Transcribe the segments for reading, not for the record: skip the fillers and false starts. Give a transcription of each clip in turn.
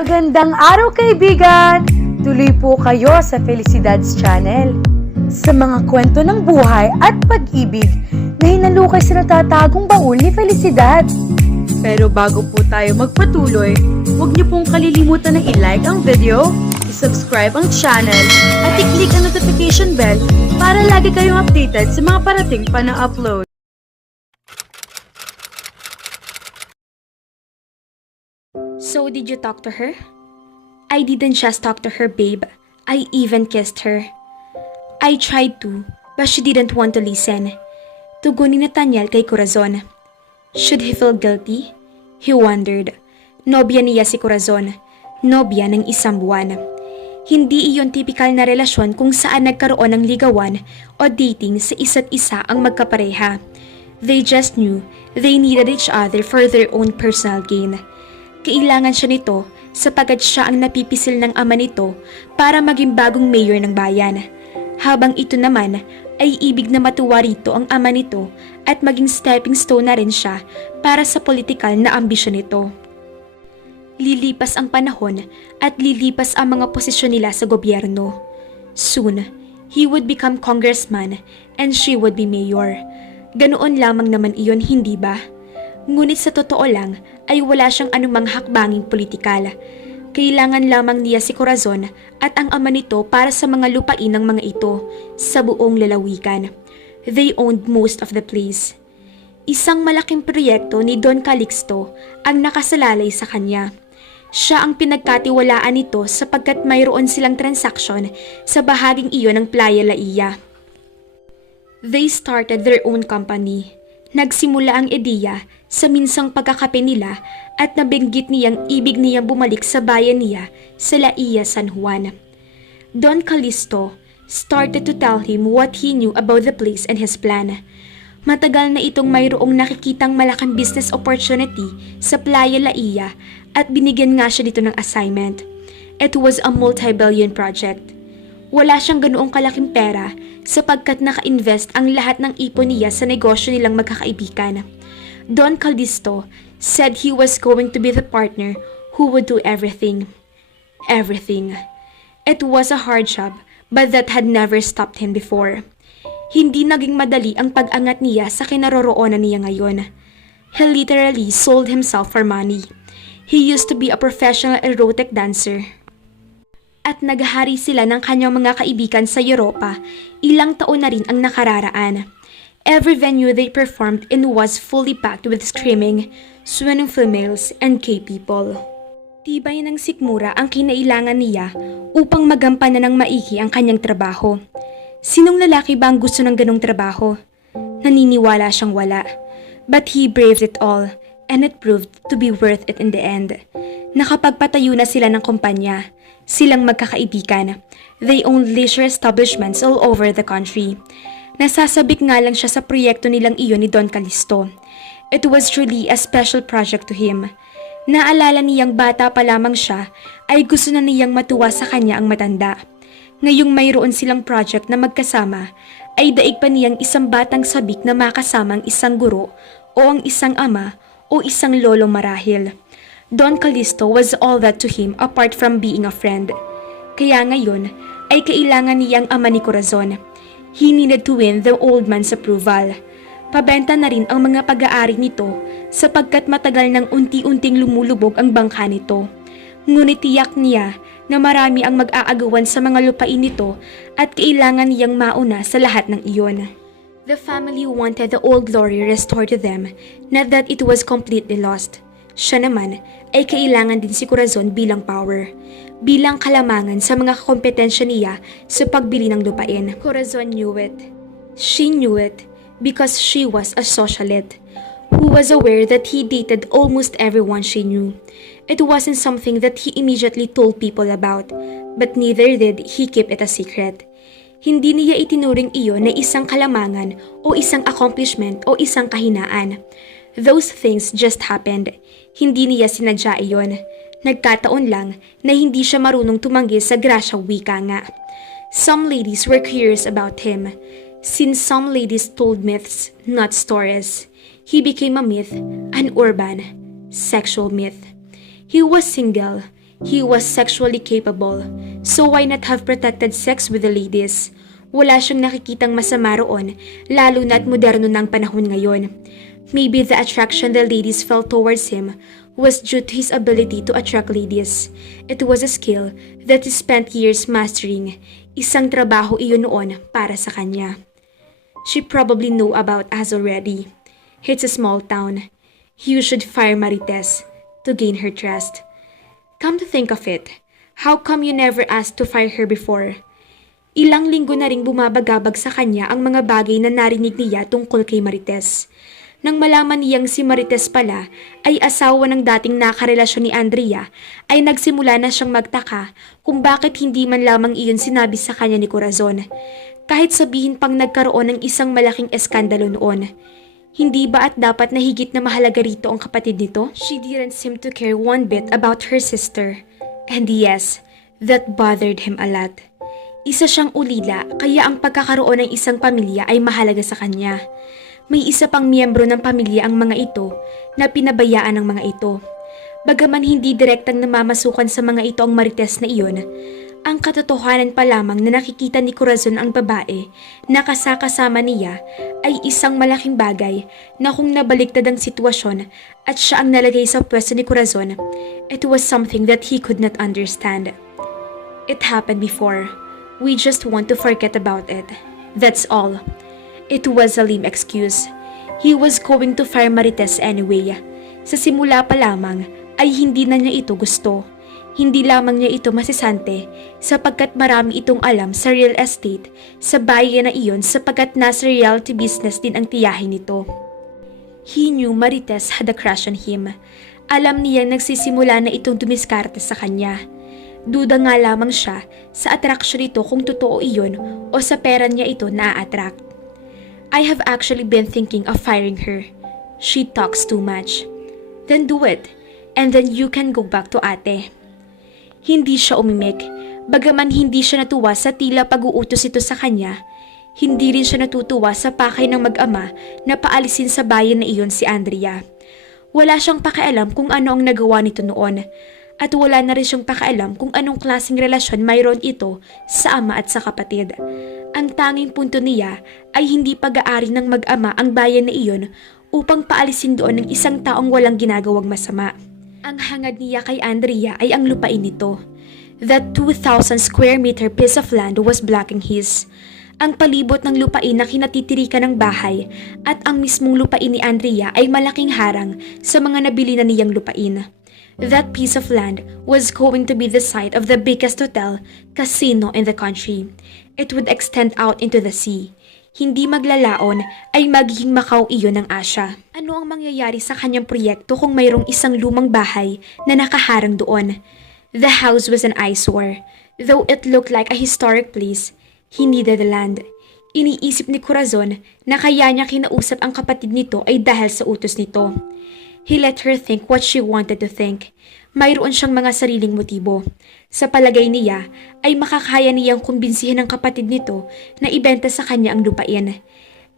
Magandang araw kaibigan! Tuloy po kayo sa Felicidad's channel. Sa mga kwento ng buhay at pag-ibig na hinalukay sa natatagong baul ni Felicidad. Pero bago po tayo magpatuloy, huwag niyo pong kalilimutan na i-like ang video, i-subscribe ang channel, at i-click ang notification bell para lagi kayong updated sa mga parating pa na upload. So, did you talk to her? I didn't just talk to her, babe. I even kissed her. I tried to, but she didn't want to listen. Tugon ni Nathaniel kay Corazon. Should he feel guilty? He wondered. Nobya niya si Corazon. Nobya ng isang buwan. Hindi iyon tipikal na relasyon kung saan nagkaroon ng ligawan o dating sa isa't isa ang magkapareha. They just knew they needed each other for their own personal gain. Kailangan siya nito sapagkat siya ang napipisil ng ama nito para maging bagong mayor ng bayan. Habang ito naman ay ibig na matuwa rito ang ama nito at maging stepping stone na rin siya para sa politikal na ambisyon nito. Lilipas ang panahon at lilipas ang mga posisyon nila sa gobyerno. Soon, he would become congressman and she would be mayor. Ganoon lamang naman iyon, hindi ba? Ngunit sa totoo lang ay wala siyang anumang hakbanging politikal. Kailangan lamang niya si Corazon at ang ama nito para sa mga lupain ng mga ito sa buong lalawigan. They owned most of the place. Isang malaking proyekto ni Don Calixto ang nakasalalay sa kanya. Siya ang pinagkatiwalaan nito sapagkat mayroon silang transaksyon sa bahaging iyon ng Playa Laia. They started their own company. Nagsimula ang ideya sa minsang pagkakape nila at nabinggit niyang ibig niyang bumalik sa bayan niya sa Laia, San Juan. Don Calixto started to tell him what he knew about the place and his plan. Matagal na itong mayroong nakikitang malaking business opportunity sa Playa Laia at binigyan nga siya dito ng assignment. It was a multi-billion project. Wala siyang ganoong kalaking pera sapagkat naka-invest ang lahat ng ipon niya sa negosyo nilang magkakaibigan. Don Calixto said he was going to be the partner who would do everything. Everything. It was a hard job, but that had never stopped him before. Hindi naging madali ang pag-angat niya sa kinaroroonan niya ngayon. He literally sold himself for money. He used to be a professional erotic dancer. At naghahari sila ng kanyang mga kaibigan sa Europa, ilang taon na rin ang nakararaan. Every venue they performed in was fully packed with screaming, swooning females, and gay people. Tibay ng sikmura ang kinailangan niya upang magampanan ng maigi ang kanyang trabaho. Sinong lalaki ba ang gusto ng ganong trabaho? Naniniwala siyang wala. But he braved it all, and it proved to be worth it in the end. Nakapagpatayo na sila ng kumpanya. Silang magkakaibigan. They owned leisure establishments all over the country. Nasasabik nga lang siya sa proyekto nilang iyon ni Don Calixto. It was truly a special project to him. Naalala niyang bata pa lamang siya ay gusto na niyang matuwa sa kanya ang matanda. Ngayong mayroon silang project na magkasama, ay daig pa niyang isang batang sabik na makasama ang isang guro o ang isang ama o isang lolo marahil. Don Calixto was all that to him apart from being a friend. Kaya ngayon ay kailangan niyang ama ni Corazon. He needed to win the old man's approval. Pabenta na rin ang mga pag-aari nito sapagkat matagal nang unti-unting lumulubog ang bangka nito. Ngunit tiyak niya na marami ang mag-aagawan sa mga lupain nito at kailangan niyang mauna sa lahat ng iyon. The family wanted the old glory restored to them, not that it was completely lost. Siya naman ay kailangan din si Corazon bilang power, bilang kalamangan sa mga kompetensya niya sa pagbili ng lupain. Corazon knew it. She knew it because she was a socialite who was aware that he dated almost everyone she knew. It wasn't something that he immediately told people about, but neither did he keep it a secret. Hindi niya itinuring iyon na isang kalamangan o isang accomplishment o isang kahinaan. Those things just happened. Hindi niya sinadya iyon. Nagkataon lang na hindi siya marunong tumanggi sa grasyang wika nga. Some ladies were curious about him. Since some ladies told myths, not stories, he became a myth, an urban, sexual myth. He was single. He was sexually capable, so why not have protected sex with the ladies? Wala siyang nakikitang masama roon, lalo na't moderno ng panahon ngayon. Maybe the attraction the ladies felt towards him was due to his ability to attract ladies. It was a skill that he spent years mastering. Isang trabaho iyon noon para sa kanya. She probably knew about us already. It's a small town. You should fire Marites to gain her trust. Come to think of it, how come you never asked to fire her before? Ilang linggo na ring bumabagabag sa kanya ang mga bagay na narinig niya tungkol kay Marites. Nang malaman niyang si Marites pala ay asawa ng dating nakarelasyon ni Andrea, ay nagsimula na siyang magtaka kung bakit hindi man lamang iyon sinabi sa kanya ni Corazon. Kahit sabihin pang nagkaroon ng isang malaking eskandalo noon. Hindi ba at dapat na higit na mahalaga rito ang kapatid nito? She didn't seem to care one bit about her sister. And yes, that bothered him a lot. Isa siyang ulila, kaya ang pagkakaroon ng isang pamilya ay mahalaga sa kanya. May isa pang miyembro ng pamilya ang mga ito na pinabayaan ng mga ito. Bagaman hindi direktang namamasukan sa mga ito ang Marites na iyon, ang katotohanan pa lamang na nakikita ni Corazon ang babae na kasakasama niya ay isang malaking bagay na kung nabaliktad ang sitwasyon at siya ang nalagay sa pwesto ni Corazon, it was something that he could not understand. It happened before. We just want to forget about it. That's all. It was a lame excuse. He was going to fire Marites anyway. Sa simula pa lamang ay hindi na niya ito gusto. Hindi lamang niya ito masisante sapagkat marami itong alam sa real estate sa bayan na iyon sapagkat nasa reality business din ang tiyahin nito. He knew Marites had a crush on him. Alam niyang nagsisimula na itong dumiskarte sa kanya. Duda nga lamang siya sa attraction nito kung totoo iyon o sa pera niya ito na-attract. I have actually been thinking of firing her. She talks too much. Then do it, and then you can go back to ate. Hindi siya umimik, bagaman hindi siya natuwa sa tila pag-uutos ito sa kanya. Hindi rin siya natutuwa sa pakay ng mag-ama na paalisin sa bayan na iyon si Andrea. Wala siyang pakialam kung ano ang nagawa nito noon, at wala na rin siyang pakialam kung anong klaseng relasyon mayroon ito sa ama at sa kapatid. Ang tanging punto niya ay hindi pag-aari ng mag-ama ang bayan na iyon upang paalisin doon ng isang taong walang ginagawang masama. Ang hangad niya kay Andrea ay ang lupain nito. That 2,000 square meter piece of land was blocking his. Ang palibot ng lupain na kinatitirikan ng bahay at ang mismong lupain ni Andrea ay malaking harang sa mga nabili na niyang lupain. That piece of land was going to be the site of the biggest hotel, casino in the country. It would extend out into the sea. Hindi maglalaon ay magiging Macau iyon ng Asia. Ano ang mangyayari sa kanyang proyekto kung mayroong isang lumang bahay na nakaharang doon? The house was an eyesore. Though it looked like a historic place, he needed the land. Iniisip ni Corazon na kaya niya kinausap ang kapatid nito ay dahil sa utos nito. He let her think what she wanted to think. Mayroon siyang mga sariling motibo. Sa palagay niya ay makakaya niyang kumbinsihin ang kapatid nito na ibenta sa kanya ang lupain.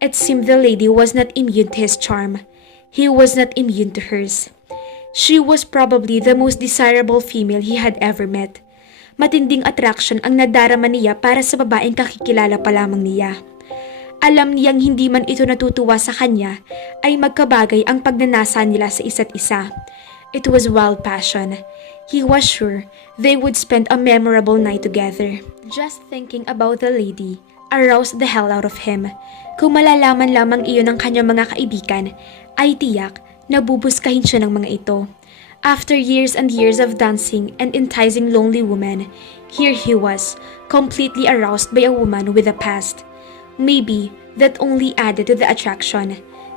It seemed the lady was not immune to his charm. He was not immune to hers. She was probably the most desirable female he had ever met. Matinding attraction ang nadarama niya para sa babaeng kakikilala pa lamang niya. Alam niyang hindi man ito natutuwa sa kanya ay magkabagay ang pagnanasa nila sa isa't isa. It was wild passion. He was sure they would spend a memorable night together. Just thinking about the lady aroused the hell out of him. Kung malalaman lamang iyon ng kanyang mga kaibigan, ay tiyak na bubuskahin siya ng mga ito. After years and years of dancing and enticing lonely women, here he was, completely aroused by a woman with a past. Maybe that only added to the attraction.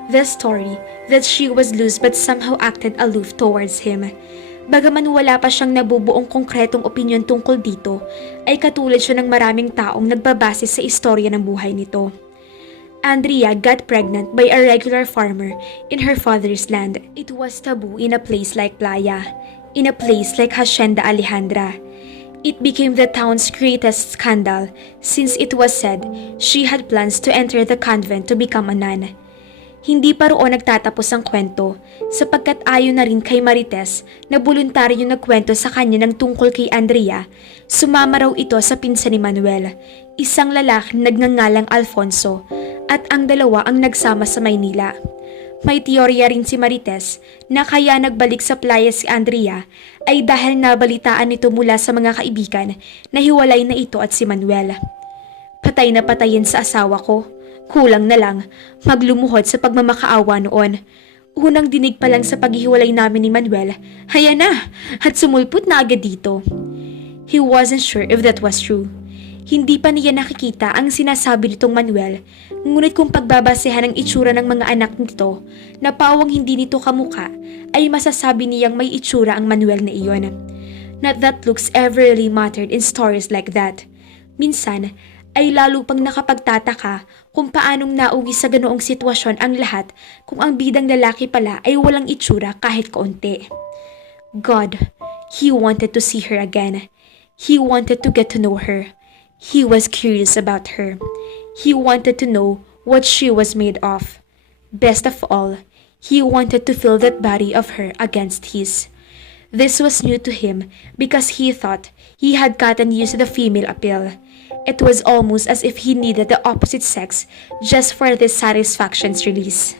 The story that she was loose but somehow acted aloof towards him. Bagaman wala pa siyang nabubuong konkretong opinyon tungkol dito, ay katulad siya ng maraming taong nagbabase sa istorya ng buhay nito. Andrea got pregnant by a regular farmer in her father's land. It was taboo in a place like Playa, in a place like Hacienda Alejandra. It became the town's greatest scandal since it was said she had plans to enter the convent to become a nun. Hindi pa roon nagtatapos ang kwento sapagkat ayon na rin kay Marites na voluntaryo nagkwento sa kanya ng tungkol kay Andrea, sumama raw ito sa pinsan ni Manuel, isang lalaki nagngangalang Alfonso, at ang dalawa ang nagsama sa Maynila. May teorya rin si Marites na kaya nagbalik sa playa si Andrea ay dahil nabalitaan nito mula sa mga kaibigan na hiwalay na ito at si Manuel. Patay na patayin sa asawa ko. Kulang na lang, maglumuhod sa pagmamakaawa noon. Unang dinig pa lang sa paghihiwalay namin ni Manuel, haya na, at sumulpot na agad dito. He wasn't sure if that was true. Hindi pa niya nakikita ang sinasabi nitong Manuel, ngunit kung pagbabasehan ang itsura ng mga anak nito, na pawang hindi nito kamuka, ay masasabi niyang may itsura ang Manuel na iyon. Not that looks ever really mattered in stories like that. Minsan, ay lalo pang nakapagtataka kung paanong nauwi sa ganoong sitwasyon ang lahat kung ang bidang lalaki pala ay walang itsura kahit kaunti. God, he wanted to see her again. He wanted to get to know her. He was curious about her. He wanted to know what she was made of. Best of all, he wanted to feel that body of her against his. This was new to him because he thought he had gotten used to the female appeal. It was almost as if he needed the opposite sex just for this satisfaction's release.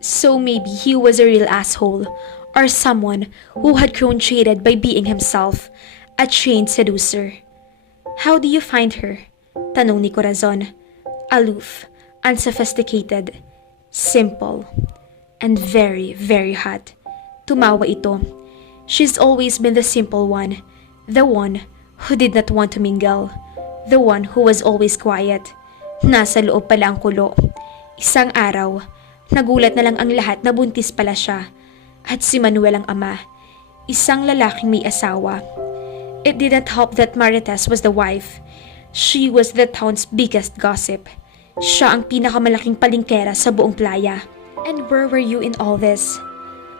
So maybe he was a real asshole, or someone who had grown jaded by being himself, a trained seducer. How do you find her? Tanong ni Corazon. Aloof, unsophisticated, simple, and very, very hot. Tumawa ito. She's always been the simple one, the one who did not want to mingle, the one who was always quiet. Nasa loob pala ang kulo. Isang araw, nagulat na lang ang lahat na buntis pala siya, at si Manuel ang ama, isang lalaking may asawa. It didn't help that Marites was the wife. She was the town's biggest gossip. Siya ang pinakamalaking palingkera sa buong playa. And where were you in all this?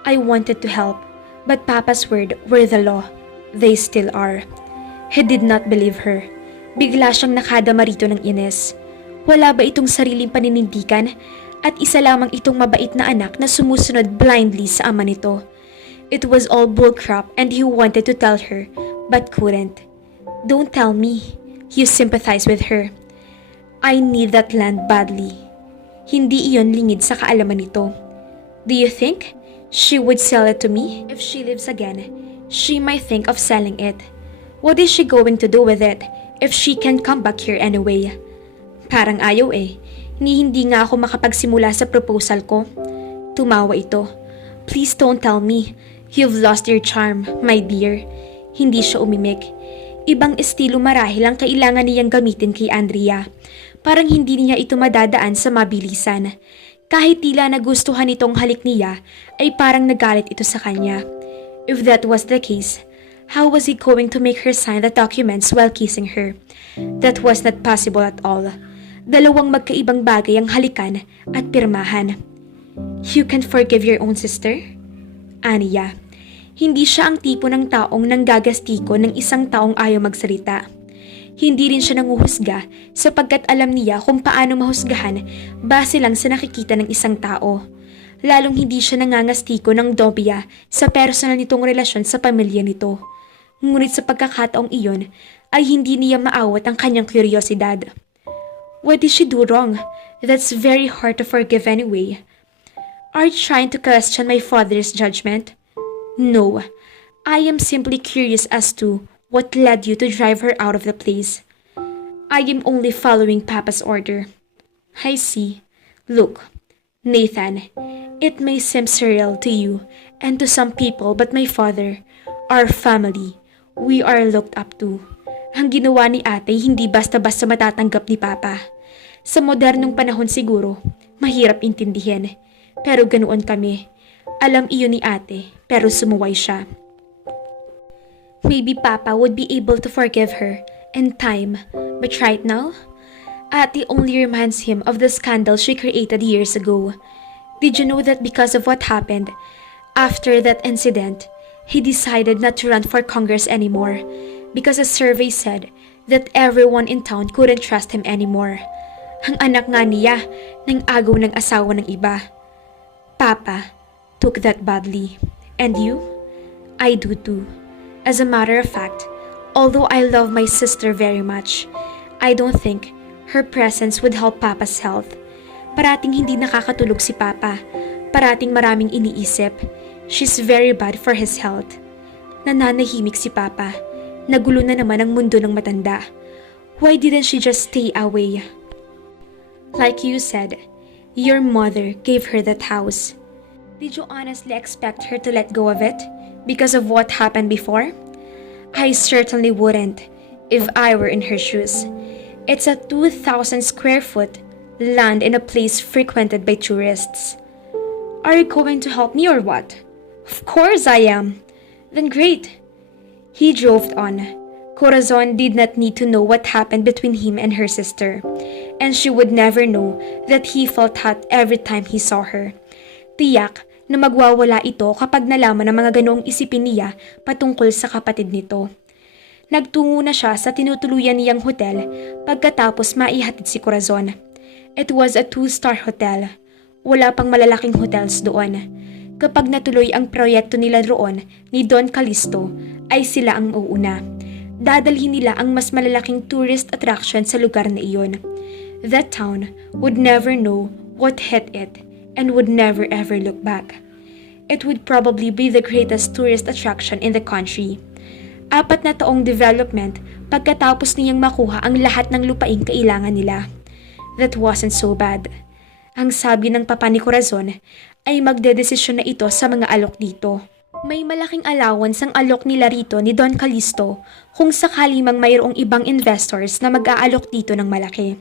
I wanted to help, but Papa's word were the law. They still are. He did not believe her. Bigla siyang nakadama rito ng inis. Wala ba itong sariling paninindigan? At isa lamang itong mabait na anak na sumusunod blindly sa ama nito. It was all bullcrap and he wanted to tell her, but couldn't. Don't tell me. You sympathize with her. I need that land badly. Hindi iyon lingid sa kaalaman nito. Do you think she would sell it to me? If she lives again, she might think of selling it. What is she going to do with it if she can come back here anyway? Parang ayaw eh. Hindi nga ako makapagsimula sa proposal ko. Tumawa ito. Please don't tell me. You've lost your charm, my dear. Hindi siya umimik. Ibang estilo marahil ang kailangan niyang gamitin kay Andrea. Parang hindi niya ito madadaan sa mabilisan. Kahit tila nagustuhan itong halik niya, ay parang nagalit ito sa kanya. If that was the case, how was he going to make her sign the documents while kissing her? That was not possible at all. Dalawang magkaibang bagay ang halikan at pirmahan. You can forgive your own sister? Aniya. Hindi siya ang tipo ng taong nanggagastiko ng isang taong ayaw magsalita. Hindi rin siya nanguhusga sapagkat alam niya kung paano mahusgahan base lang sa nakikita ng isang tao. Lalong hindi siya nangangastiko ng dobya sa personal nitong relasyon sa pamilya nito. Ngunit sa pagkakataong iyon ay hindi niya maawat ang kanyang kuryosidad. What did she do wrong? That's very hard to forgive anyway. Are you trying to question my father's judgment? No, I am simply curious as to what led you to drive her out of the place. I am only following Papa's order. I see. Look, Nathan, it may seem surreal to you and to some people, but my father, our family, we are looked up to. Ang ginawa ni ate hindi basta-basta matatanggap ni Papa. Sa modernong panahon siguro, mahirap intindihin. Pero ganoon kami. Alam iyon ni ate, pero sumuway siya. Maybe Papa would be able to forgive her in time, but right now, ate only reminds him of the scandal she created years ago. Did you know that because of what happened, after that incident, he decided not to run for Congress anymore because a survey said that everyone in town couldn't trust him anymore. Ang anak nga niya ng agaw ng asawa ng iba. Papa took that badly. And you? I do too. As a matter of fact, although I love my sister very much, I don't think her presence would help Papa's health. Parating hindi nakakatulog si Papa. Parating maraming iniisip. She's very bad for his health. Nananahimik si Papa. Nagulo na naman ang mundo ng matanda. Why didn't she just stay away? Like you said, your mother gave her that house. Did you honestly expect her to let go of it because of what happened before? I certainly wouldn't if I were in her shoes. It's a 2,000 square foot land in a place frequented by tourists. Are you going to help me or what? Of course I am. Then great. He drove on. Corazon did not need to know what happened between him and her sister, and she would never know that he felt hot every time he saw her. Tiyak na magwawala ito kapag nalaman ng mga ganoong isipin niya patungkol sa kapatid nito. Nagtungo na siya sa tinutuluyan niyang hotel pagkatapos maihatid si Corazon. It was a 2-star hotel. Wala pang malalaking hotels doon. Kapag natuloy ang proyekto nila roon ni Don Callisto, ay sila ang uuna. Dadalhin nila ang mas malalaking tourist attraction sa lugar na iyon. That town would never know what hit it and would never ever look back. It would probably be the greatest tourist attraction in the country. 4 na taong development pagkatapos niyang makuha ang lahat ng lupaing kailangan nila. That wasn't so bad. Ang sabi ng papa ni Corazon ay magdedesisyon na ito sa mga alok dito. May malaking allowance ang alok nila rito ni Don Callisto kung sakali mang mayroong ibang investors na mag-aalok dito ng malaki.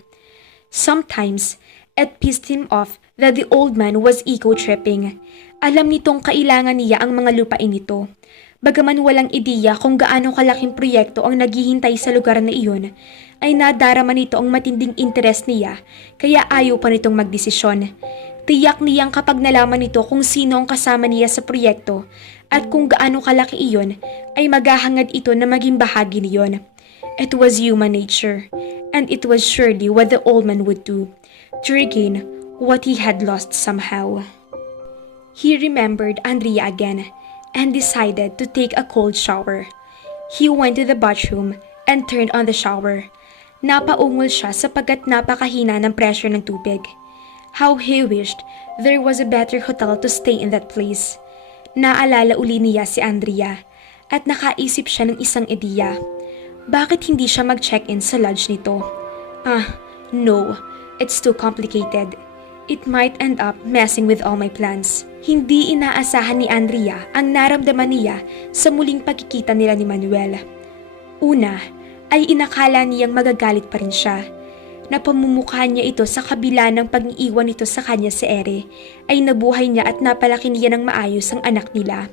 Sometimes, it pissed him off that the old man was eco-tripping. Alam nitong kailangan niya ang mga lupain nito. Bagaman walang ideya kung gaano kalaking proyekto ang naghihintay sa lugar na iyon, ay nadarama nito ang matinding interes niya kaya ayaw pa nitong magdesisyon. Tiyak niyang kapag nalaman nito kung sino ang kasama niya sa proyekto at kung gaano kalaki iyon, ay maghahangad ito na maging bahagi niyon. It was human nature, and it was surely what the old man would do to regain what he had lost somehow. He remembered Andrea again and decided to take a cold shower. He went to the bathroom and turned on the shower. Napaungol siya sapagkat napakahina ng pressure ng tubig. How he wished there was a better hotel to stay in that place. Naalala uli niya si Andrea at nakaisip siya ng isang ideya. Bakit hindi siya mag-check-in sa lodge nito? No, it's too complicated. It might end up messing with all my plans. Hindi inaasahan ni Andrea ang naramdaman niya sa muling pagkikita nila ni Manuel. Una, ay inakala niyang magagalit pa rin siya. Napamumukha niya ito sa kabila ng pag-iiwan nito sa kanya si Ere, ay nabuhay niya at napalaki niya ng maayos ang anak nila.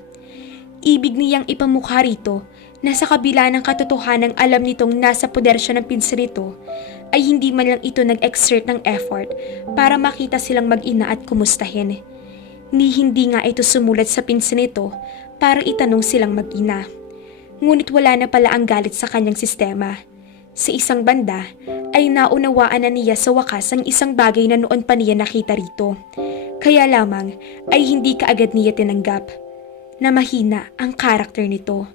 Ibig niyang ipamukha rito na sa kabila ng katotohanang alam nitong nasa poder siya ng pinsa nito, ay hindi man lang ito nag-exert ng effort para makita silang mag-ina at kumustahin. Ni hindi nga ito sumulat sa pinsa nito para itanong silang mag-ina. Ngunit wala na pala ang galit sa kanyang sistema. Sa isang banda, ay naunawaan na niya sa wakas ang isang bagay na noon pa niya nakita rito. Kaya lamang ay hindi kaagad niya tinanggap na mahina ang karakter nito.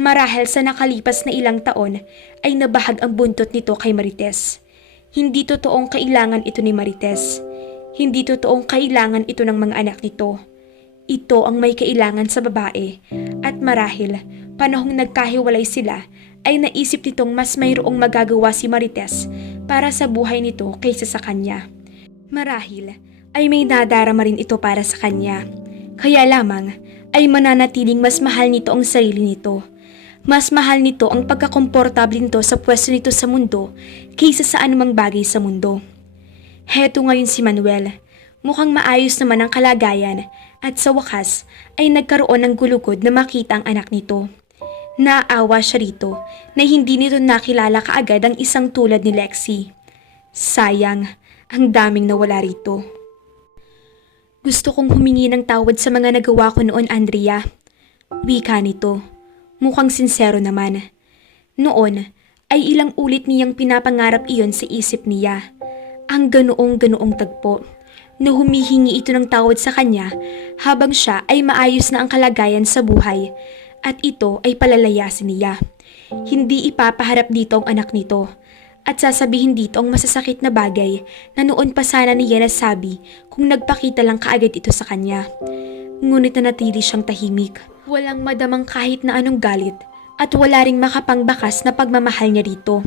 Marahil sa nakalipas na ilang taon ay nabahag ang buntot nito kay Marites. Hindi totoong kailangan ito ni Marites. Hindi totoong kailangan ito ng mga anak nito. Ito ang may kailangan sa babae at marahil panahong nagkahiwalay sila ay naisip nitong mas mayroong magagawa si Marites para sa buhay nito kaysa sa kanya. Marahil ay may nadarama rin ito para sa kanya. Kaya lamang ay mananatiling mas mahal nito ang sarili nito. Mas mahal nito ang pagkakomportable nito sa pwesto nito sa mundo kaysa sa anumang bagay sa mundo. Heto ngayon si Manuel. Mukhang maayos naman ang kalagayan at sa wakas ay nagkaroon ng gulugod na makita ang anak nito. Naawa siya rito na hindi nito nakilala kaagad ang isang tulad ni Lexi. Sayang, ang daming nawala rito. Gusto kong humingi ng tawad sa mga nagawa ko noon, Andrea. Wika nito. Mukhang sinsero naman. Noon ay ilang ulit niyang pinapangarap iyon sa isip niya. Ang ganoong tagpo na humihingi ito ng tawad sa kanya habang siya ay maayos na ang kalagayan sa buhay at ito ay palalayasin niya. Hindi ipapaharap dito ang anak nito at sasabihin dito ang masasakit na bagay na noon pa sana niya nasabi kung nagpakita lang kaagad ito sa kanya. Ngunit nanatili siyang tahimik. Walang madamang kahit na anong galit at wala ring makapangbakas na pagmamahal niya rito.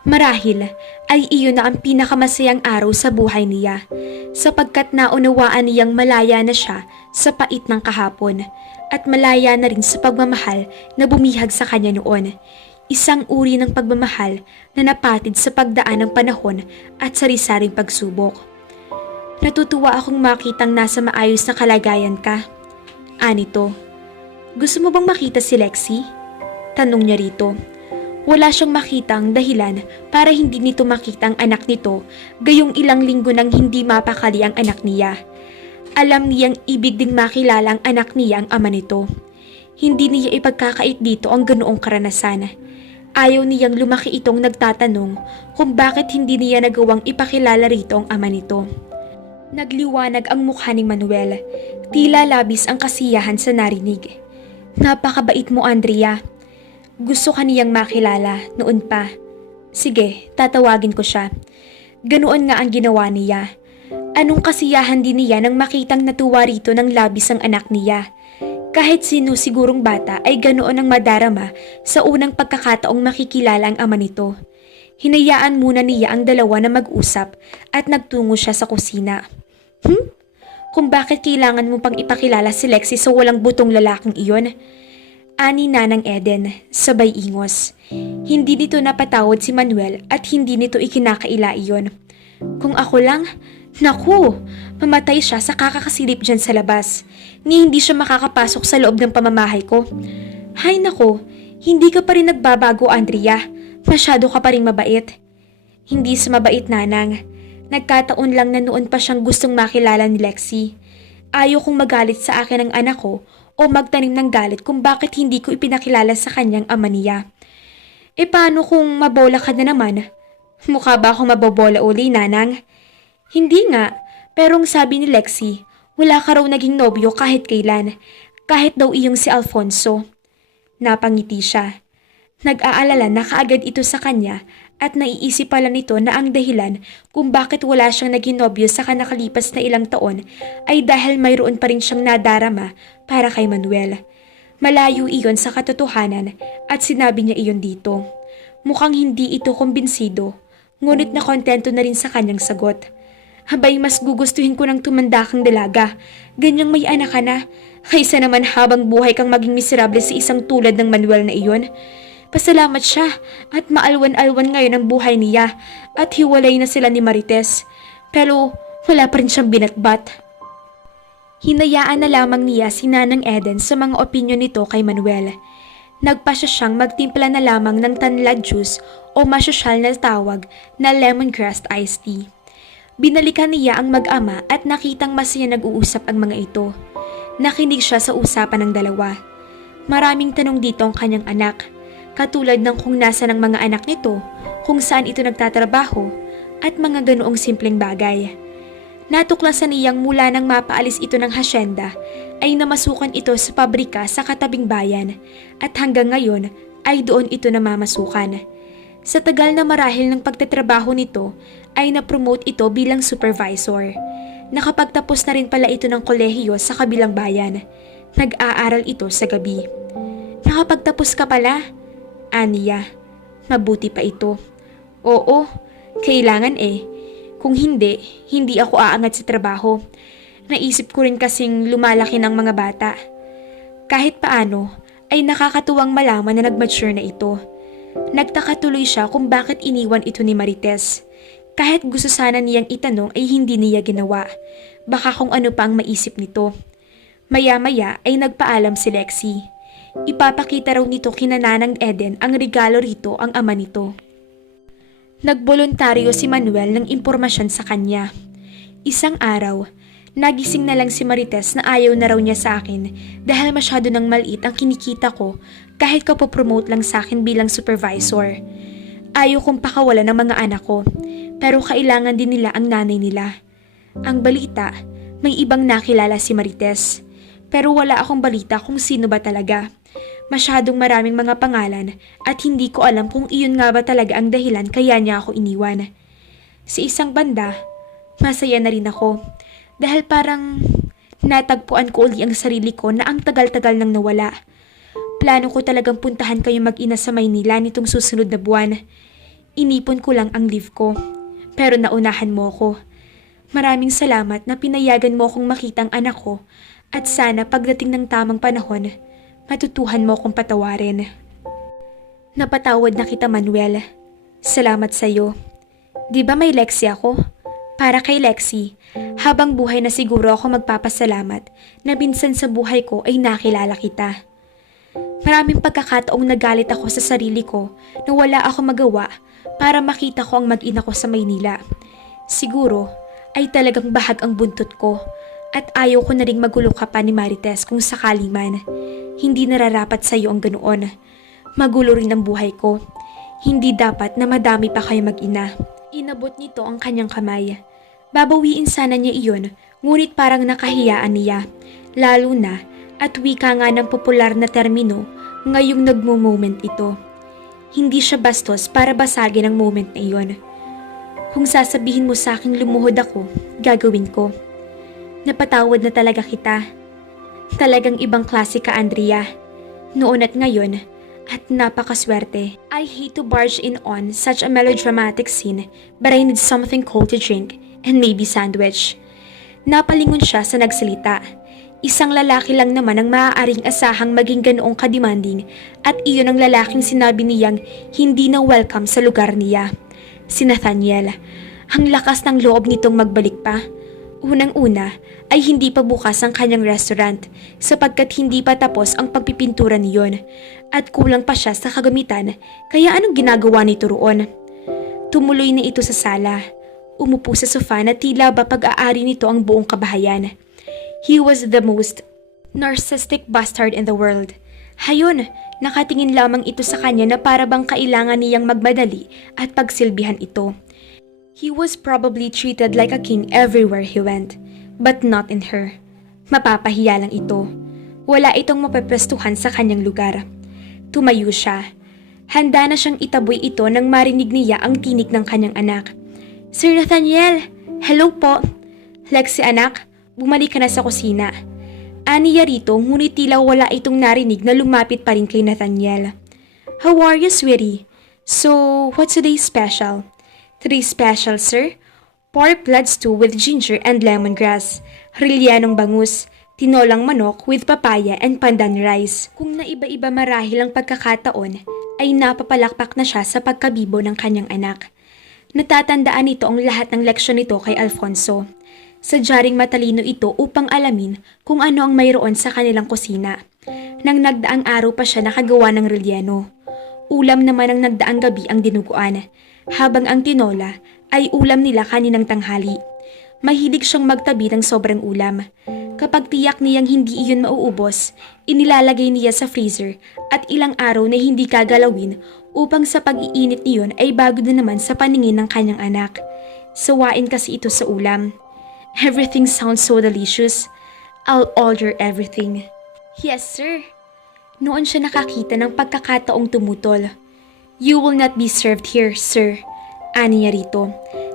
Marahil ay iyon na ang pinakamasayang araw sa buhay niya sapagkat naunawaan niyang malaya na siya sa pait ng kahapon at malaya na rin sa pagmamahal na bumihag sa kanya noon. Isang uri ng pagmamahal na napatid sa pagdaan ng panahon at sari-saring pagsubok. Natutuwa akong makitang nasa maayos na kalagayan ka. Anito, gusto mo bang makita si Lexi? Tanong niya rito. Wala siyang makitang dahilan para hindi nito makita ang anak nito gayong ilang linggo nang hindi mapakali ang anak niya. Alam niyang ibig ding makilala ang anak niya ang ama nito. Hindi niya ipagkakait dito ang ganoong karanasan. Ayaw niyang lumaki itong nagtatanong kung bakit hindi niya nagawang ipakilala rito ang ama nito. Nagliwanag ang mukha ni Manuel. Tila labis ang kasiyahan sa narinig. Napakabait mo, Andrea. Gusto ka niyang makilala noon pa. Sige, tatawagin ko siya. Ganoon nga ang ginawa niya. Anong kasiyahan din niya nang makitang natuwa rito ng labis ang anak niya. Kahit sino sigurong bata ay ganoon ang madarama sa unang pagkakataong makikilala ang ama nito. Hinayaan muna niya ang dalawa na mag-usap at nagtungo siya sa kusina. Kung bakit kailangan mo pang ipakilala si Lexi sa walang butong lalaking iyon? Ani na ng Eden, sabay ingos. Hindi nito napatawad si Manuel at hindi nito ikinakaila iyon. Kung ako lang, naku, mamatay siya sa kakakasilip dyan sa labas. Ni hindi siya makakapasok sa loob ng pamamahay ko. Hay naku, hindi ka pa rin nagbabago, Andrea. Masyado ka pa rin mabait. Hindi sa mabait, Nanang. Nagkataon lang na noon pa siyang gustong makilala ni Lexi. Ayaw kong magalit sa akin ang anak ko o magtanim ng galit kung bakit hindi ko ipinakilala sa kanyang ama niya. E paano kung mabola ka na naman? Mukha ba akong mabobola uli, Nanang? Hindi nga, pero ang sabi ni Lexi, wala ka raw naging nobyo kahit kailan, kahit daw iyong si Alfonso. Napangiti siya. Nag-aalala na kaagad ito sa kanya at naiisip pala nito na ang dahilan kung bakit wala siyang naging nobyo sa nakalipas na ilang taon ay dahil mayroon pa rin siyang nadarama para kay Manuel. Malayo iyon sa katotohanan at sinabi niya iyon dito. Mukhang hindi ito kumbinsido, ngunit nakontento na rin sa kanyang sagot. Habay, mas gugustuhin ko ng tumanda kang dalaga, ganyang may anak ka na, kaysa naman habang buhay kang maging miserable sa isang tulad ng Manuel na iyon. Pasalamat siya at maalwan-alwan ngayon ang buhay niya at hiwalay na sila ni Marites. Pero wala pa rin siyang binatbat. Hinayaan na lamang niya si Nanang Eden sa mga opinyon nito kay Manuel. Nagpasya siyang magtimpla na lamang ng tanlad juice o masosyal na tawag na lemongrass iced tea. Binalikan niya ang mag-ama at nakitang masaya nag-uusap ang mga ito. Nakinig siya sa usapan ng dalawa. Maraming tanong dito ang kanyang anak. Katulad ng kung nasa ng mga anak nito, kung saan ito nagtatrabaho, at mga ganoong simpleng bagay. Natuklasan niyang mula nang mapaalis ito ng hasyenda, ay namasukan ito sa pabrika sa katabing bayan, at hanggang ngayon ay doon ito namamasukan. Sa tagal na marahil ng pagtatrabaho nito, ay na-promote ito bilang supervisor. Nakapagtapos na rin pala ito ng kolehiyo sa kabilang bayan. Nag-aaral ito sa gabi. Nakapagtapos ka pala? Aniya, mabuti pa ito. Oo, kailangan eh. Kung hindi, hindi ako aangat sa trabaho. Naisip ko rin kasing lumalaki ng mga bata. Kahit paano, ay nakakatuwang malaman na nag-mature na ito. Nagtaka tuloy siya kung bakit iniwan ito ni Marites. Kahit gusto sana niyang itanong ay hindi niya ginawa. Baka kung ano pa ang maisip nito. Maya-maya ay nagpaalam si Lexi. Ipapakita raw nito kina Nanang Eden ang regalo rito ang ama nito. Nagboluntaryo si Manuel ng impormasyon sa kanya. Isang araw, nagising na lang si Marites na ayaw na raw niya sa akin dahil masyado nang maliit ang kinikita ko kahit kapopromote lang sa akin bilang supervisor. Ayaw kong pakawalan ng mga anak ko, pero kailangan din nila ang nanay nila. Ang balita, may ibang nakilala si Marites, pero wala akong balita kung sino ba talaga. Masyadong maraming mga pangalan at hindi ko alam kung iyon nga ba talaga ang dahilan kaya niya ako iniwan. Sa isang banda, masaya na rin ako dahil parang natagpuan ko uli ang sarili ko na ang tagal-tagal nang nawala. Plano ko talagang puntahan kayo mag-ina sa Maynila nitong susunod na buwan. Inipon ko lang ang leave ko, pero naunahan mo ko. Maraming salamat na pinayagan mo akong makita ang anak ko at sana pagdating ng tamang panahon, matutuhan mo akong patawarin. Napatawad na kita, Manuel. Salamat sa'yo. Di ba may Lexi ako? Para kay Lexi, habang buhay na siguro ako magpapasalamat na minsan sa buhay ko ay nakilala kita. Maraming pagkakataong nagalit ako sa sarili ko na wala ako magawa para makita ko ang mag-ina ko sa Maynila. Siguro ay talagang bahag ang buntot ko at ayaw ko na ring magulo ka pa ni Marites kung sakali man. Hindi nararapat sa iyo ang ganoon. Magulo rin ang buhay ko. Hindi dapat na madami pa kayo mag-ina. Inabot nito ang kanyang kamay. Babawiin sana niya iyon, ngunit parang nakahiyaan niya. Lalo na at wika nga ng popular na termino ngayong nagmo-moment ito. Hindi siya bastos para basagin ang moment na iyon. Kung sasabihin mo sa aking lumuhod ako, gagawin ko. Napatawad na talaga kita. Talagang ibang klase ka, Andrea. Noon at ngayon, at napakaswerte. I hate to barge in on such a melodramatic scene, but I need something cold to drink and maybe sandwich. Napalingon siya sa nagsalita. Isang lalaki lang naman ang maaaring asahang maging ganoong kademanding at iyon ang lalaking sinabi niyang hindi na welcome sa lugar niya. Si Nathaniel. Ang lakas ng loob nitong magbalik pa. Unang-una ay hindi pa bukas ang kanyang restaurant sapagkat hindi pa tapos ang pagpipintura niyon at kulang pa siya sa kagamitan kaya anong ginagawa nito roon? Tumuloy na ito sa sala. Umupo sa sofa na tila ba pag-aari nito ang buong kabahayan. He was the most narcissistic bastard in the world. Hayon, nakatingin lamang ito sa kanya na para bang kailangan niyang magmadali at pagsilbihan ito. He was probably treated like a king everywhere he went, but not in her. Mapapahiya lang ito. Wala itong mapepwestuhan sa kanyang lugar. Tumayo siya. Handa na siyang itaboy ito nang marinig niya ang tinig ng kanyang anak. Sir Nathaniel! Hello po! Lexi anak, bumalik ka na sa kusina. Aniya rito ngunit tila wala itong narinig na lumapit pa rin kay Nathaniel. How are you, sweetie? So, what's today's special? Today's special, sir? Pork blood stew with ginger and lemongrass, rilyanong bangus, tinolang manok with papaya and pandan rice. Kung naiba-iba marahil ang pagkakataon, ay napapalakpak na siya sa pagkabibo ng kanyang anak. Natatandaan nito ang lahat ng leksyon nito kay Alfonso. Sadyaring matalino ito upang alamin kung ano ang mayroon sa kanilang kusina. Nang nagdaang araw pa siya nakagawa ng relleno. Ulam naman ang nagdaang gabi ang dinuguan, habang ang tinola ay ulam nila kaninang tanghali. Mahilig siyang magtabi ng sobrang ulam. Kapag tiyak niyang hindi iyon mauubos, inilalagay niya sa freezer at ilang araw na hindi kagalawin upang sa pag-iinit niyon ay bago na naman sa paningin ng kanyang anak. Sawain kasi ito sa ulam. Everything sounds so delicious. I'll order everything. Yes, sir. Noon siya nakakita ng pagkakataong tumutol. You will not be served here, sir. Ani niya rito.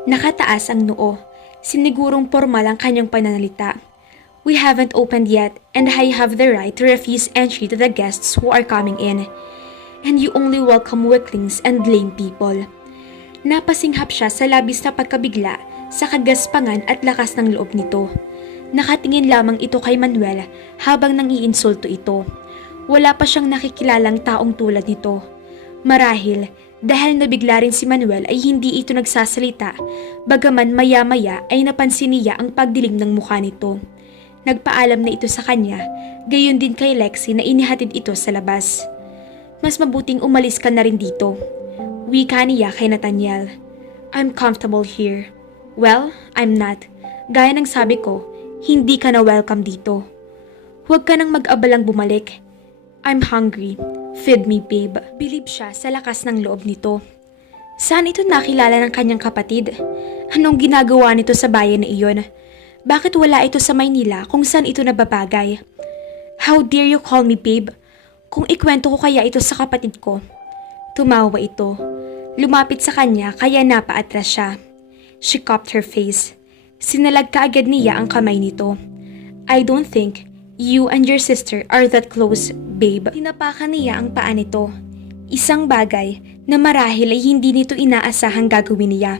Nakataas ang noo. Sinigurong formal ang kanyang pananalita. We haven't opened yet and I have the right to refuse entry to the guests who are coming in. And you only welcome weaklings and lame people. Napasinghap siya sa labis na pagkabigla sa kagaspangan at lakas ng loob nito. Nakatingin lamang ito kay Manuel habang nang-iinsulto ito. Wala pa siyang nakikilalang taong tulad nito. Marahil, dahil nabigla rin si Manuel ay hindi ito nagsasalita, bagaman maya-maya ay napansin niya ang pagdilim ng mukha nito. Nagpaalam na ito sa kanya, gayon din kay Lexi na inihatid ito sa labas. Mas mabuting umalis ka na rin dito. Wika niya kay Nathaniel. I'm comfortable here. Well, I'm not. Gaya ng sabi ko, hindi ka na welcome dito. Huwag ka nang mag-abalang bumalik. I'm hungry. Feed me, babe. Bilib siya sa lakas ng loob nito. Saan ito nakilala ng kanyang kapatid? Anong ginagawa nito sa bayan na iyon? Bakit wala ito sa Maynila kung saan ito nababagay? How dare you call me babe? Kung ikwento ko kaya ito sa kapatid ko. Tumawa ito. Lumapit sa kanya kaya napaatras siya. She cupped her face. Sinalag kaagad niya ang kamay nito. I don't think you and your sister are that close, babe. Tinapakan niya ang paa nito. Isang bagay na marahil ay hindi nito inaasahang gagawin niya.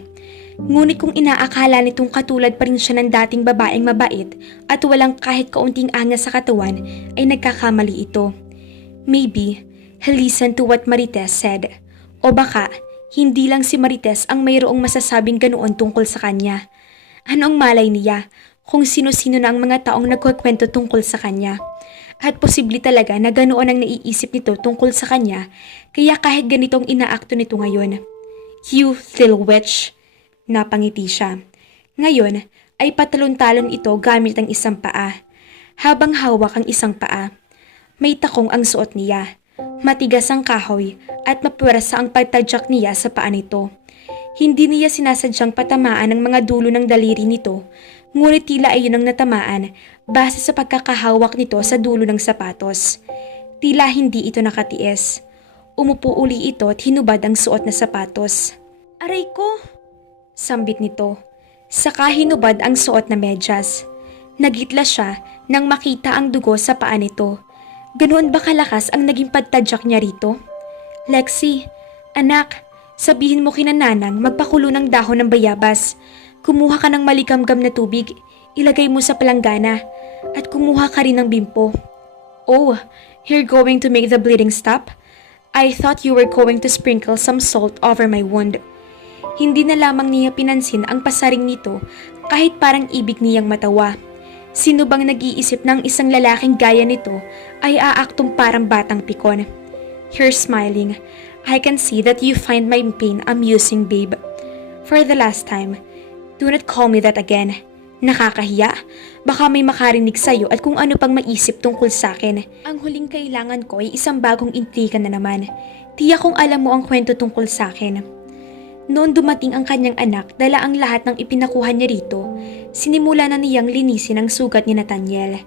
Ngunit kung inaakala nitong katulad pa rin siya ng dating babaeng mabait at walang kahit kaunting angas sa katawan, ay nagkakamali ito. Maybe, he listened to what Marites said. O baka, hindi lang si Marites ang mayroong masasabing ganoon tungkol sa kanya. Anong malay niya kung sino-sino na ang mga taong nagkukwento tungkol sa kanya? At posible talaga na ganoon ang naiisip nito tungkol sa kanya, kaya kahit ganitong inaakto nito ngayon. You little witch! Napangiti siya. Ngayon ay patalon-talon ito gamit ang isang paa. Habang hawak ang isang paa, may takong ang suot niya. Matigas ang kahoy at mapuwersa ang pagtadyak niya sa paa nito. Hindi niya sinasadyang patamaan ang mga dulo ng daliri nito, ngunit tila ay yun ang natamaan base sa pagkakahawak nito sa dulo ng sapatos. Tila hindi ito nakatiis. Umupo uli ito at hinubad ang suot na sapatos. Aray ko! Sambit nito. Saka hinubad ang suot na medyas. Nagitla siya nang makita ang dugo sa paa nito. Ganoon ba kalakas ang naging pagtadyak niya rito? Lexi, anak, sabihin mo kina nanang magpakulo ng dahon ng bayabas. Kumuha ka ng maligamgam na tubig, ilagay mo sa palanggana, at kumuha ka rin ng bimpo. Oh, you're going to make the bleeding stop? I thought you were going to sprinkle some salt over my wound. Hindi na lamang niya pinansin ang pasaring nito kahit parang ibig niyang matawa. Sino bang nag-iisip ng isang lalaking gaya nito ay aaktong parang batang pikon? You're smiling. I can see that you find my pain amusing, babe. For the last time, do not call me that again. Nakakahiya. Baka may makarinig sa'yo at kung ano pang maisip tungkol sa'kin. Ang huling kailangan ko ay isang bagong intriga na naman. Tiyak kung alam mo ang kwento tungkol sa'kin. Noon dumating ang kanyang anak, dala ang lahat ng ipinakuha niya rito, sinimula na niyang linisin ang sugat ni Nathaniel.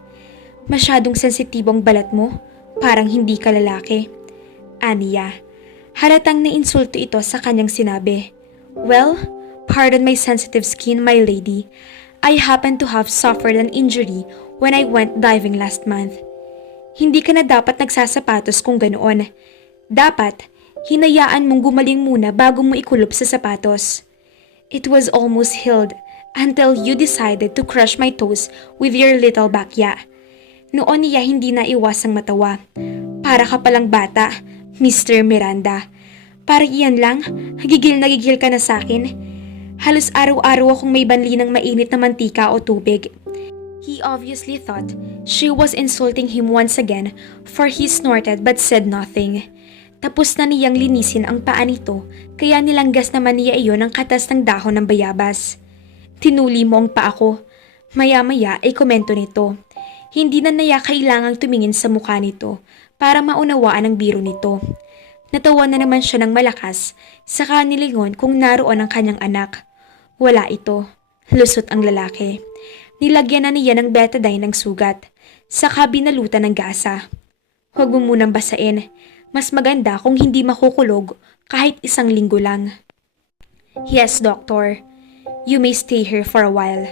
Masyadong sensitibong balat mo, parang hindi ka lalaki. Aniya. Halatang nainsulto ito sa kanyang sinabi. Well, pardon my sensitive skin, my lady. I happen to have suffered an injury when I went diving last month. Hindi ka na dapat nagsasapatos kung ganoon. Dapat, hinayaan mong gumaling muna bago mo ikulop sa sapatos. It was almost healed until you decided to crush my toes with your little bakya. Noon niya hindi na iwasang matawa. Para ka palang bata, Mr. Miranda. Parang iyan lang, gigil na gigil ka na sakin. Halos araw-araw akong may banli ng mainit na mantika o tubig. He obviously thought she was insulting him once again, for he snorted but said nothing. Tapos na niyang linisin ang paa nito, kaya nilanggas naman niya iyon ng katas ng dahon ng bayabas. Tinuli mo ang paa ko. Maya-maya ay komento nito. Hindi na niya kailangang tumingin sa mukha nito para maunawaan ang biro nito. Natawa na naman siya ng malakas, saka nilingon kung naroon ang kanyang anak. Wala ito. Lusot ang lalaki. Nilagyan na niya ng betadine ng sugat, saka binalutan ng gasa. Huwag mo munang basain. Mas maganda kung hindi makukulog kahit 1 linggo lang. Yes, doctor. You may stay here for a while.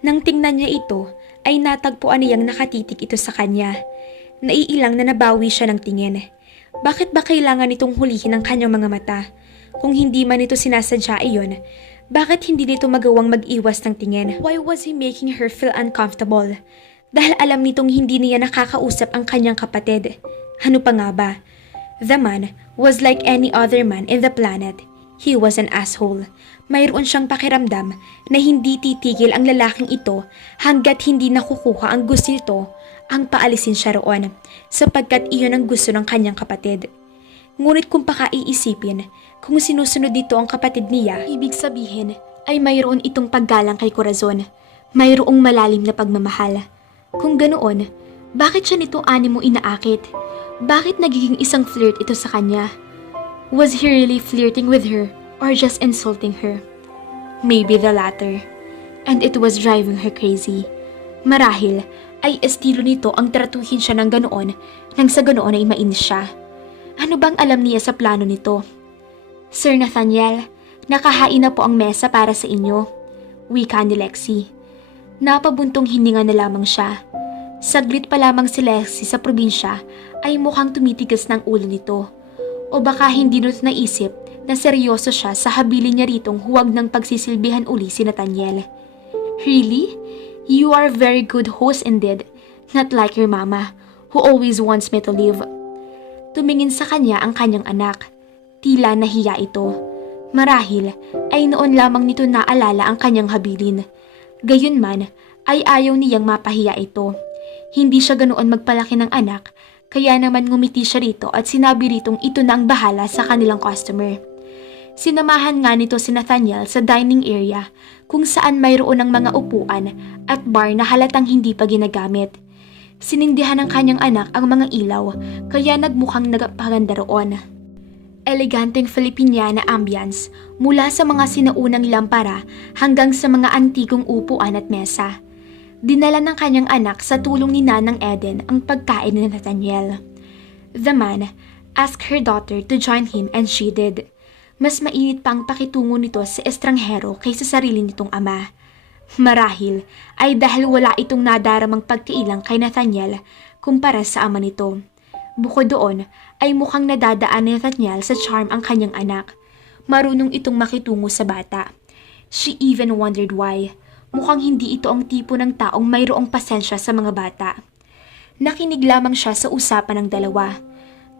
Nang tingnan niya ito, ay natagpuan niyang nakatitik ito sa kanya. Naiilang na nabawi siya ng tingin. Bakit ba kailangan itong hulihin ang kanyang mga mata? Kung hindi man ito sinasadya iyon, bakit hindi nito magawang mag-iwas ng tingin? Why was he making her feel uncomfortable? Dahil alam nitong hindi niya nakakausap ang kanyang kapatid. Ano pa nga ba? The man was like any other man in the planet. He was an asshole. Mayroon siyang pakiramdam na hindi titigil ang lalaking ito hanggat hindi nakukuha ang gusto nito ang paalisin siya roon sapagkat iyon ang gusto ng kanyang kapatid. Ngunit kung pakaiisipin, kung sinusunod dito ang kapatid niya, ibig sabihin ay mayroon itong paggalang kay Corazon. Mayroong malalim na pagmamahal. Kung ganoon, bakit siya nito animo inaakit? Bakit nagiging isang flirt ito sa kanya? Was he really flirting with her or just insulting her? Maybe the latter. And it was driving her crazy. Marahil ay estilo nito ang tratuhin siya ng ganoon nang sa ganoon ay mainis siya. Ano bang alam niya sa plano nito? Sir Nathaniel, nakahain na po ang mesa para sa inyo. Wika ni Lexi. Napabuntong hininga na lamang siya. Saglit pa lamang si Lexi sa probinsya ay mukhang tumitigas ng ulo nito. O baka hindi nito naisip na seryoso siya sa habilin niya ritong huwag ng pagsisilbihan uli si Nathaniel. Really? You are a very good host indeed, not like your mama, who always wants me to leave. Tumingin sa kanya ang kanyang anak. Tila nahiya ito. Marahil ay noon lamang nito naalala ang kanyang habilin. Gayunman ay ayaw niyang mapahiya ito. Hindi siya ganoon magpalaki ng anak, kaya naman ngumiti siya rito at sinabi ritong ito na ang bahala sa kanilang customer. Sinamahan nga nito si Nathaniel sa dining area kung saan mayroon ng mga upuan at bar na halatang hindi pa ginagamit. Sinindihan ng kanyang anak ang mga ilaw kaya nagmukhang nagpaganda roon. Eleganteng Filipiniana ambience mula sa mga sinaunang lampara hanggang sa mga antikong upuan at mesa. Dinala ng kanyang anak sa tulong ni Nanang Eden ang pagkain ni Nathaniel. The man asked her daughter to join him and she did. Mas mainit pa ang pakitungo nito sa estranghero kaysa sarili nitong ama. Marahil ay dahil wala itong nadaramang pagkailang kay Nathaniel kumpara sa ama nito. Bukod doon ay mukhang nadadaan ni Nathaniel sa charm ang kanyang anak. Marunong itong makitungo sa bata. She even wondered why. Mukhang hindi ito ang tipo ng taong mayroong pasensya sa mga bata. Nakinig lamang siya sa usapan ng dalawa.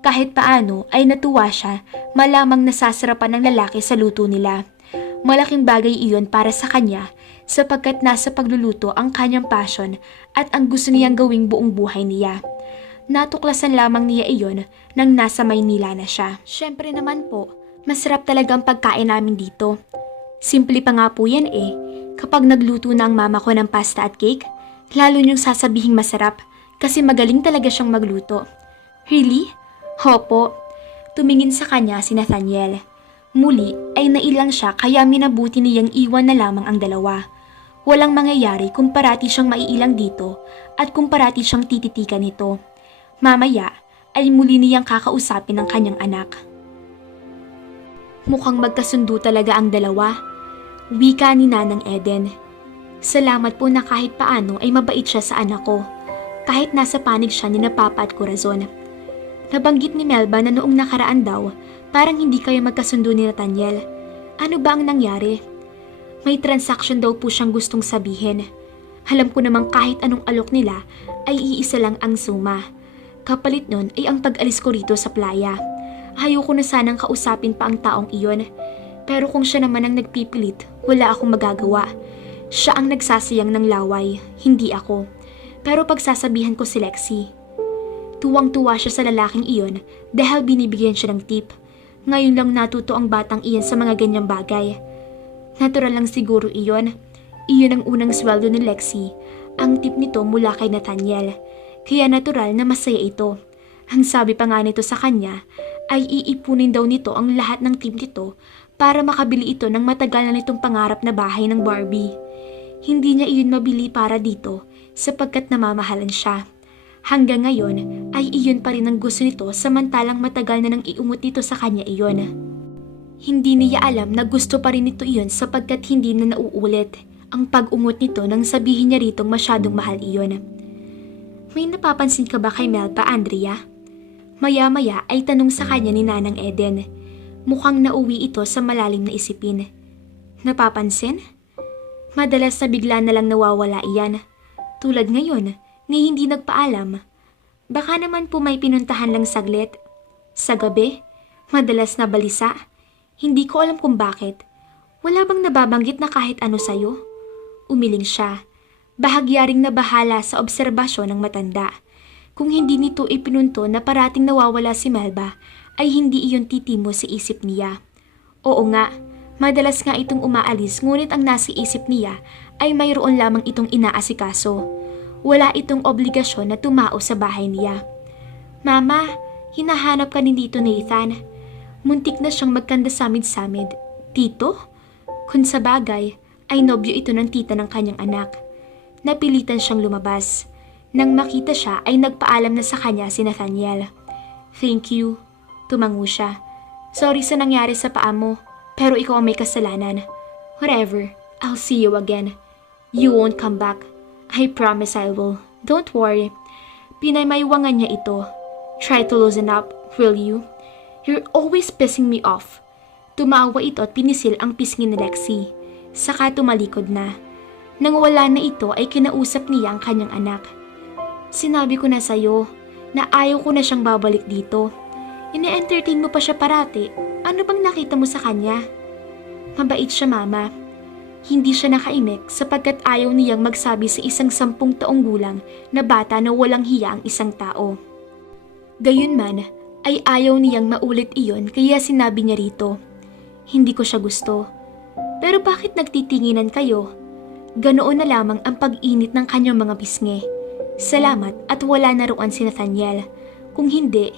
Kahit paano ay natuwa siya malamang nasasarapan ng lalaki sa luto nila. Malaking bagay iyon para sa kanya sapagkat nasa pagluluto ang kanyang passion at ang gusto niyang gawing buong buhay niya. Natuklasan lamang niya iyon nang nasa Maynila na siya. Syempre naman po, masarap talaga ang pagkain namin dito. Simple pa nga po yan eh. Kapag nagluto na ang mama ko ng pasta at cake, lalo niyong sasabihing masarap kasi magaling talaga siyang magluto. Really? Hopo. Tumingin sa kanya si Nathaniel. Muli ay nailang siya kaya minabuti niyang iwan na lamang ang dalawa. Walang mangyayari kung parati siyang maiilang dito at kung parati siyang tititikan nito. Mamaya ay muli niyang kakausapin ang kanyang anak. Mukhang magkasundo talaga ang dalawa. Wika ni Nanang Eden. Salamat po na kahit paano ay mabait siya sa anak ko. Kahit nasa panig siya ni na Papa at Corazon. Nabanggit ni Melba na noong nakaraan daw, parang hindi kayo magkasundo ni Nathaniel. Ano ba ang nangyari? May transaction daw po siyang gustong sabihin. Alam ko namang kahit anong alok nila ay iisa lang ang suma. Kapalit nun ay ang pag-alis ko rito sa playa. Ayoko na sanang kausapin pa ang taong iyon. Pero kung siya naman ang nagpipilit, wala akong magagawa. Siya ang nagsasayang ng laway, hindi ako. Pero pagsasabihan ko si Lexi. Tuwang-tuwa siya sa lalaking iyon dahil binibigyan siya ng tip. Ngayon lang natuto ang batang iyon sa mga ganyang bagay. Natural lang siguro iyon. Iyon ang unang sweldo ni Lexi. Ang tip nito mula kay Nathaniel. Kaya natural na masaya ito. Ang sabi pa nga nito sa kanya ay iipunin daw nito ang lahat ng tip nito para makabili ito ng matagal na nitong pangarap na bahay ng Barbie. Hindi niya iyon mabili para dito sapagkat namamahalan siya. Hanggang ngayon ay iyon pa rin ang gusto nito samantalang matagal na nang iungot nito sa kanya iyon. Hindi niya alam na gusto pa rin nito iyon sapagkat hindi na nauulit ang pag-ungot nito nang sabihin niya ritong masyadong mahal iyon. May napapansin ka ba kay Melba, Andrea? Maya-maya ay tanong sa kanya ni Nanang Eden. Mukhang nauwi ito sa malalim na isipin. Napapansin? Madalas na bigla na lang nawawala iyan. Tulad ngayon, ni hindi nagpaalam. Baka naman po may pinuntahan lang saglit. Sa gabi, madalas na balisa. Hindi ko alam kung bakit. Wala bang nababanggit na kahit ano sa'yo? Umiling siya. Bahagyaring na bahala sa obserbasyon ng matanda. Kung hindi nito ipinunto na parating nawawala si Melba, ay hindi iyon titimo sa isip niya. Oo nga, madalas nga itong umaalis ngunit ang nasa isip niya ay mayroon lamang itong inaasikaso. Wala itong obligasyon na tumao sa bahay niya. Mama, hinahanap ka ni Dito Nathan. Muntik na siyang magkandasamid-samid. Tito? Kung sa bagay, ay nobyo ito ng tita ng kanyang anak. Napilitan siyang lumabas. Nang makita siya ay nagpaalam na sa kanya si Nathaniel. Thank you. Tumango siya. Sorry sa nangyari sa paa mo, pero ikaw ang may kasalanan. Whatever, I'll see you again. You won't come back. I promise I will. Don't worry. Pinaymaywangan niya ito. Try to loosen up, will you? You're always pissing me off. Tumawa ito at pinisil ang pisngi ni Lexi. Saka tumalikod na. Nang wala na ito ay kinausap niya ang kanyang anak. Sinabi ko na sa'yo na ayaw ko na siyang babalik dito. Ine-entertain mo pa siya parati. Ano bang nakita mo sa kanya? Mabait siya, Mama. Hindi siya nakaimik sapagkat ayaw niyang magsabi sa isang 10 taong gulang na bata na walang hiya ang isang tao. Gayunman ay ayaw niyang maulit iyon kaya sinabi niya rito, hindi ko siya gusto. Pero bakit nagtitinginan kayo? Ganoon na lamang ang pag-init ng kanyang mga pisngi. Salamat at wala na roon si Nathaniel. Kung hindi,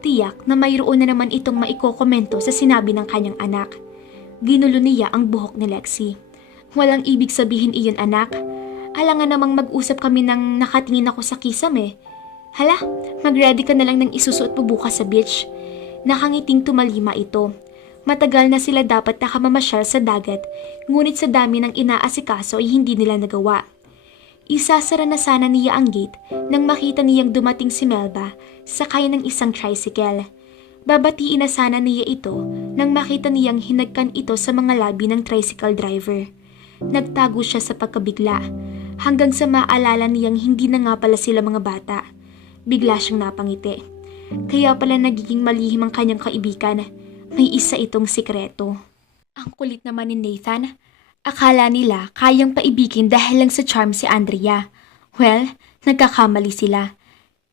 tiyak na mayroon na naman itong maikokomento sa sinabi ng kanyang anak. Ginulo niya ang buhok ni Lexi. Walang ibig sabihin iyon, anak. Alangan namang mag-usap kami nang nakatingin ako sa kisame. Hala, mag-ready ka na lang ng isusuot mo bukas sa beach. Nakangiting tumalima ito. Matagal na sila dapat nakamamasyal sa dagat, ngunit sa dami ng inaasikaso ay hindi nila nagawa. Isasara na sana niya ang gate nang makita niyang dumating si Melba sakay ng isang tricycle. Babatiin na sana niya ito nang makita niyang hinagkan ito sa mga labi ng tricycle driver. Nagtago siya sa pagkabigla hanggang sa maalala niyang hindi na nga pala sila mga bata. Bigla siyang napangiti. Kaya pala nagiging malihim ang kanyang kaibigan. May isa itong sikreto. Ang kulit naman ni Nathan. Akala nila kayang paibigin dahil lang sa charm si Andrea. Well, nagkakamali sila.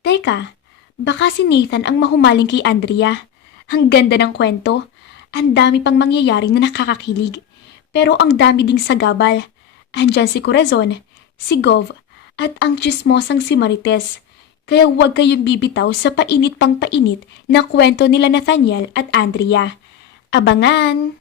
Teka, baka si Nathan ang mahumaling kay Andrea. Ang ganda ng kwento. Ang dami pang mangyayari na nakakakilig. Pero ang dami ding sagabal. Andyan si Corazon, si Gov, at ang chismosang si Marites. Kaya huwag kayong bibitaw sa painit pang painit na kwento nila Nathaniel at Andrea. Abangan!